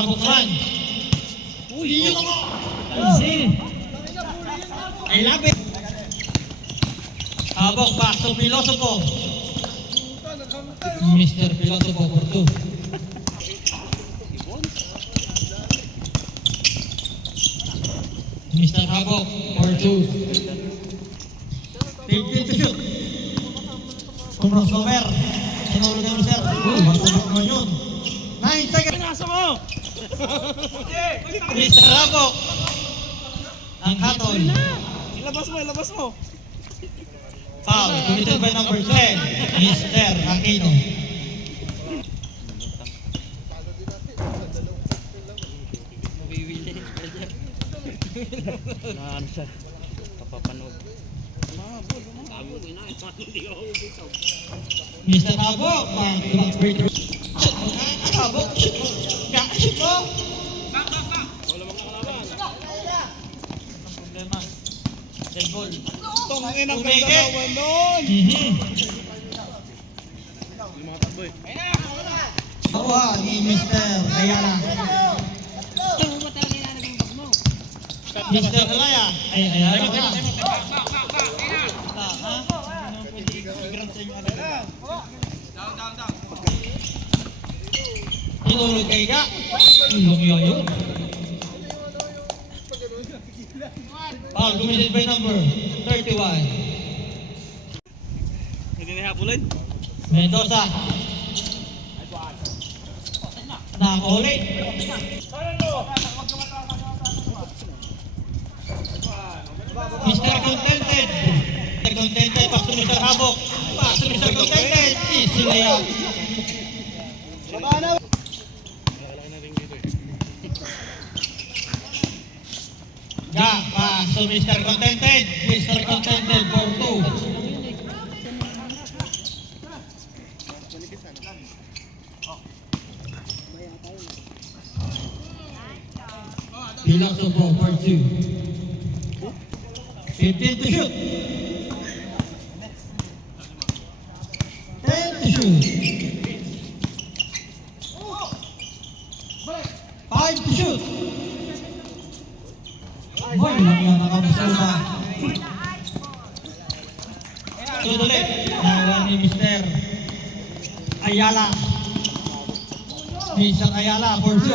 Habok man. Uy, yun ako. Easy. I love it. Habok back to Filosofo. Mr. Filosofo for 2. Mr. Habok for 2. 15 to shoot. Crossover. Sinulog ang sir. Matulog mo yun. 9 seconds. Pinasa mo! Mr. Habok. Ang hatol. Ilabas mo, ilabas mo. Foul. Committed by number 10. Mr. Aquino. Ano siya? Papapanood. Mr. Habok. Habok. Shoot mo. Shoot mo. Problema. Dead ball. Tongin ang Umeke. gagawin doon! Nakuha ni Mr. Ayala. Mr. Alaya. Ay, Ayala ka. Tinulog kay Ga. Tulog yun. Foul committed by number 31. Hindi na hapulin. Mendoza. Nakaulit. Mr. Contented. Mr. Contented. Pass to Mr. Habok. Pass to Mr. Contented. Easy layup. Ga. Pass to Mr. Contented. Mr. Contented for 2. Filosofo for 2. 15 to shoot. 10 to shoot. 5 to shoot. Boy, lang yan nakamusula. Tutulit. Nawan ni Mr. Ayala. Mr. Ayala for 2.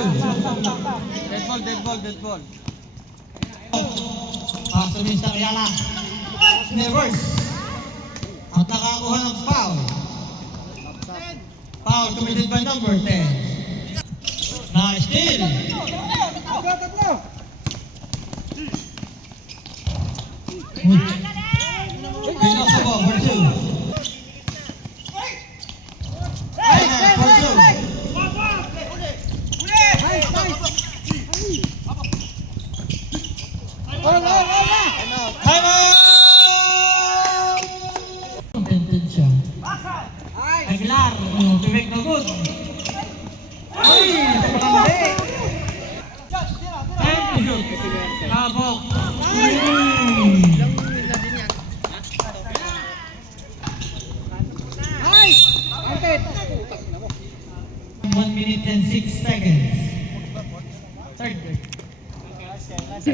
Dead ball. Pass to Mr. Ayala. Reverse. At nakakuha ng foul. Foul committed by number 10. Nice steal. Filosofo for 2. For 2. Time out! Contented siya. Aguilar, tubig na good. Ay, tapakamali. Time to shoot. Habok. 1 minute and 6 seconds. Third break. 35.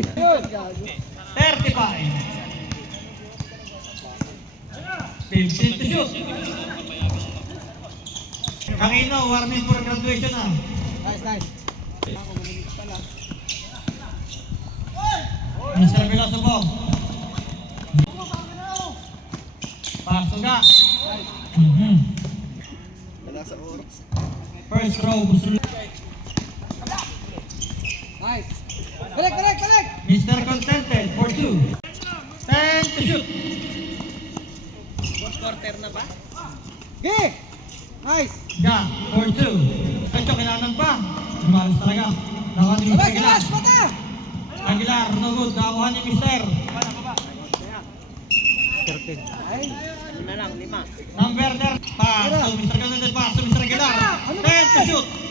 15 to shoot. Kanino, warning for graduation na. Nice. Mr. Filosofo. Pasok ka. Wala sa oras. First row, Busul. Nice. Balik! Mr. Contented for 2. 10 to shoot. Quarter na ba? Okay! Nice! Ga, for 2. Kancho, kailangan pa. Lumalas talaga. Nakuha ni Mr. Aguilar. Aguilar, no good. Nakuha ni Mr. Una lang, 5. Number 10. Pass to Mr. Contented. Pass to Mr. Aguilar. 10 to shoot.